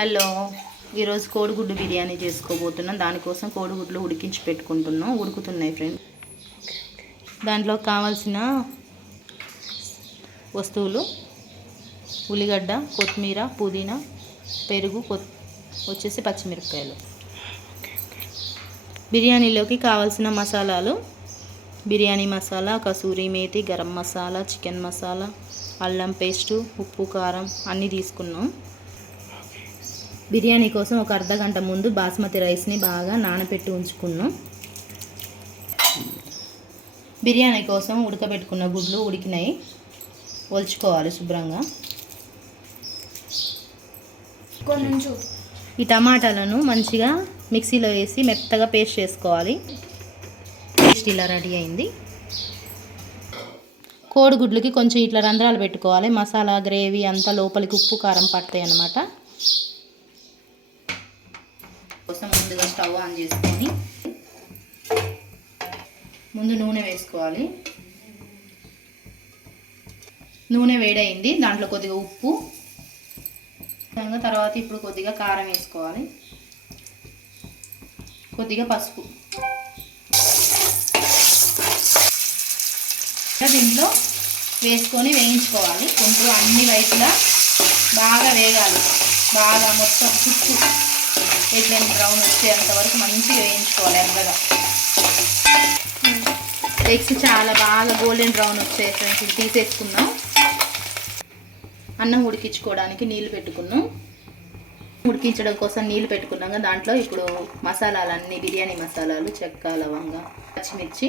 Hello, ఈరోజు కోడిగుడ్డు బిర్యానీ చేసుకోబోతున్నాం. దానికోసం కోడిగుడ్లు ఉడికించి పెట్టుకుంటున్నాం. ఉడుకుతున్నాయి ఫ్రెండ్. దాంట్లో కావాల్సిన వస్తువులు: ఉల్లిగడ్డ, కొత్తిమీర, పుదీనా, పెరుగు, వచ్చేసి పచ్చిమిరపకాయలు. బిర్యానీలోకి కావాల్సిన మసాలాలు: బిర్యానీ మసాలా, కసూరి మేతి, గరం మసాలా, చికెన్ మసాలా, అల్లం పేస్టు, ఉప్పు, కారం అన్నీ తీసుకున్నాం. బిర్యానీ కోసం ఒక అర్ధగంట ముందు బాస్మతి రైస్ని బాగా నానబెట్టి ఉంచుకున్నాం. బిర్యానీ కోసం ఉడకబెట్టుకున్న గుడ్లు ఉడికినాయి, ఒలుచుకోవాలి శుభ్రంగా. ఈ టమాటాలను మంచిగా మిక్సీలో వేసి మెత్తగా పేస్ట్ చేసుకోవాలి. పేస్ట్ ఇలా రెడీ అయింది. కోడిగుడ్లకి కొంచెం ఇట్లా రంధ్రాలు పెట్టుకోవాలి. మసాలా గ్రేవీ అంతా లోపలికి ఉప్పు కారం పడతాయి అన్నమాట. కోసం ముందుగా స్టవ్ ఆన్ చేసుకొని ముందు నూనె వేసుకోవాలి. నూనె వేడైంది, దాంట్లో కొద్దిగా ఉప్పు, తర్వాత ఇప్పుడు కొద్దిగా కారం వేసుకోవాలి, కొద్దిగా పసుపు. దీంట్లో వేసుకొని వేయించుకోవాలి. కొంచెం అన్ని వైపులా బాగా వేగాలి. బాగా మొత్తం చుట్టూ ఎగ్లెన్ బ్రౌన్ వచ్చేంత వరకు మంచిగా వేయించుకోవాలి. ఎర్రగా ఎగ్స్ చాలా బాగా గోల్డెన్ బ్రౌన్ వచ్చేసి తీసేసుకున్నాం. అన్నం ఉడికించుకోవడానికి నీళ్ళు పెట్టుకున్నాం. ఉడికించడం కోసం నీళ్ళు పెట్టుకున్నాక దాంట్లో ఇప్పుడు మసాలాలన్నీ, బిర్యానీ మసాలాలు, చెక్క, లవంగ, పచ్చిమిర్చి,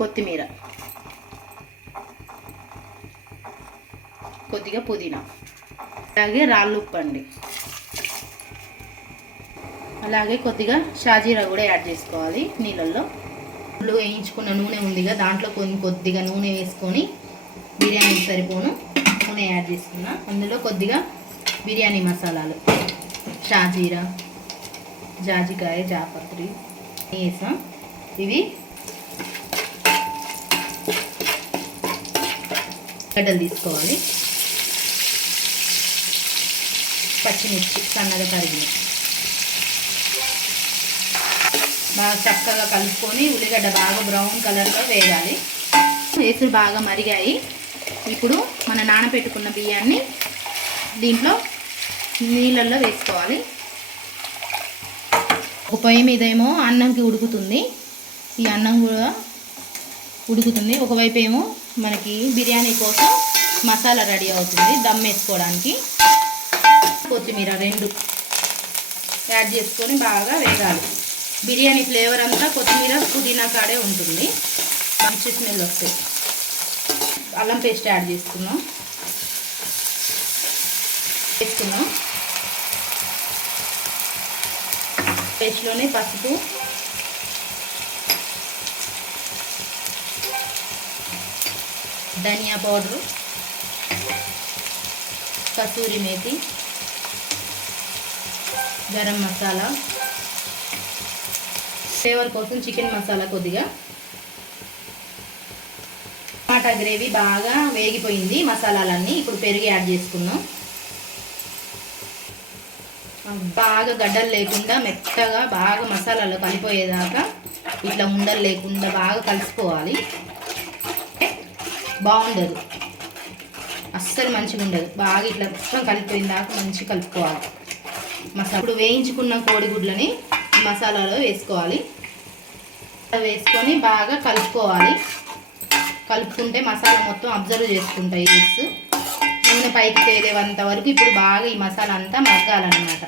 కొత్తిమీర, కొద్దిగా పుదీనా, అలాగే రాళ్ళుప్పు అండి, అలాగే కొద్దిగా షాజీరా కూడా యాడ్ చేసుకోవాలి నీళ్ళల్లో. గుడ్లు వేయించుకున్న నూనె ఉందిగా, దాంట్లో కొద్దిగా నూనె వేసుకొని బిర్యానీకి సరిపోను నూనె యాడ్ చేసుకున్నా. అందులో కొద్దిగా బిర్యానీ మసాలాలు, షాజీరా, జాజికాయ, జాపత్రి వేసాం. ఇవి గడ్డలు తీసుకోవాలి. పచ్చిమిర్చి సన్నగా తరిగి బాగా చక్కగా కలుపుకొని ఉల్లిగడ్డ బాగా బ్రౌన్ కలర్లో వేయాలి. వేసులు బాగా మరిగాయి. ఇప్పుడు మన నానబెట్టుకున్న బియ్యాన్ని దీంట్లో నీళ్ళల్లో వేసుకోవాలి. ఒక పొయ్యి మీద ఏమో అన్నంకి ఉడుకుతుంది, ఈ అన్నం కూడా ఉడుకుతుంది. ఒకవైపు ఏమో మనకి బిర్యానీ కోసం మసాలా రెడీ అవుతుంది దమ్ వేసుకోవడానికి. కొత్తిమీర 2 యాడ్ చేసుకొని బాగా వేగాలి. బిర్యానీ ఫ్లేవర్ అంతా కొత్తిమీర, పుదీనా కాడే ఉంటుంది, మంచి స్మెల్ వస్తాయి. అల్లం పేస్ట్ యాడ్ చేసుకున్నాం. పేస్ట్లోనే పసుపు, ధనియా పౌడరు, కసూరి మేతి, గరం మసాలా, ఫ్లేవర్ కోసం చికెన్ మసాలా కొద్దిగా. టమాటా గ్రేవీ బాగా వేగిపోయింది మసాలాలన్నీ. ఇప్పుడు పెరుగు యాడ్ చేసుకున్నాం. బాగా గడ్డలు లేకుండా మెత్తగా బాగా మసాలాలో కలిపోయేదాకా ఇట్లా ఉండలు లేకుండా బాగా కలిసిపోవాలి. బాగుండదు, అస్సలు మంచిగా ఉండదు. బాగా ఇట్లా మొత్తం కలిపిపోయిన దాకా మంచిగా కలుపుకోవాలి మసాలా. ఇప్పుడు వేయించుకున్న కోడిగుడ్లని మసాలాలో వేసుకోవాలి. వేసుకొని బాగా కలుపుకోవాలి. కలుపుకుంటే మసాలా మొత్తం అబ్జర్వ్ చేసుకుంటాయి ఎగ్స్. నూనె పైకి తేలేంత వరకు ఇప్పుడు బాగా ఈ మసాలా అంతా మగ్గాలన్నమాట.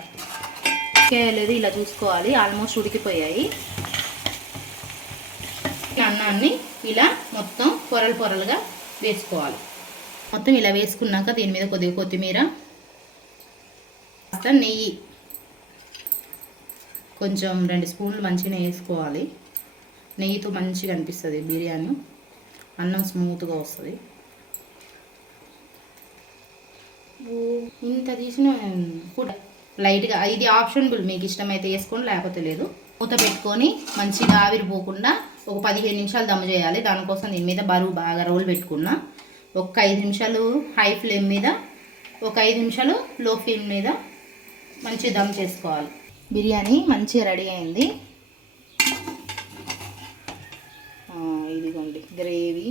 లేదు ఇలా చూసుకోవాలి. ఆల్మోస్ట్ ఉడికిపోయాయి. అన్నాన్ని ఇలా మొత్తం పొరలు పొరలుగా వేసుకోవాలి. మొత్తం ఇలా వేసుకున్నాక దీని మీద కొద్దిగా కొత్తిమీర, నెయ్యి కొంచెం 2 స్పూన్లు మంచిగా వేసుకోవాలి. నెయ్యితో మంచిగా అనిపిస్తుంది బిర్యానీ, అన్నం స్మూత్గా వస్తుంది. ఇంత తీసిన కూడా లైట్గా, ఇది ఆప్షనబుల్, మీకు ఇష్టమైతే వేసుకోండి లేకపోతే లేదు. మూత పెట్టుకొని మంచిగా ఆవిరిపోకుండా ఒక 15 నిమిషాలు దమ్ము చేయాలి. దానికోసం దీని మీద బరువు బాగా రోల్ పెట్టుకున్నా. ఒక 5 నిమిషాలు హై ఫ్లేమ్ మీద, ఒక 5 నిమిషాలు లో ఫ్లేమ్ మీద మంచి దమ్ చేసుకోవాలి. బిర్యానీ మంచిగా రెడీ అయింది. ఇదిగోండి గ్రేవీ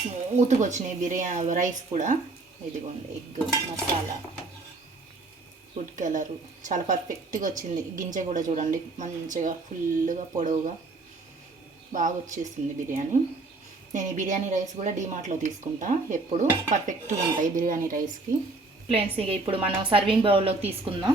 స్మూత్గా వచ్చినాయి. బిర్యానీ రైస్ కూడా ఇదిగోండి, ఎగ్ మసాలా, ఫుడ్ కలరు చాలా పర్ఫెక్ట్గా వచ్చింది. గింజ కూడా చూడండి మంచిగా ఫుల్గా పొడవుగా బాగా వచ్చేసింది బిర్యానీ. నేను ఈ బిర్యానీ రైస్ కూడా డీమార్ట్లో తీసుకుంటా, ఎప్పుడు పర్ఫెక్ట్గా ఉంటాయి బిర్యానీ రైస్కి. ఫ్రెండ్స్ ఇక ఇప్పుడు మనం సర్వింగ్ బౌల్లోకి తీసుకుందాం.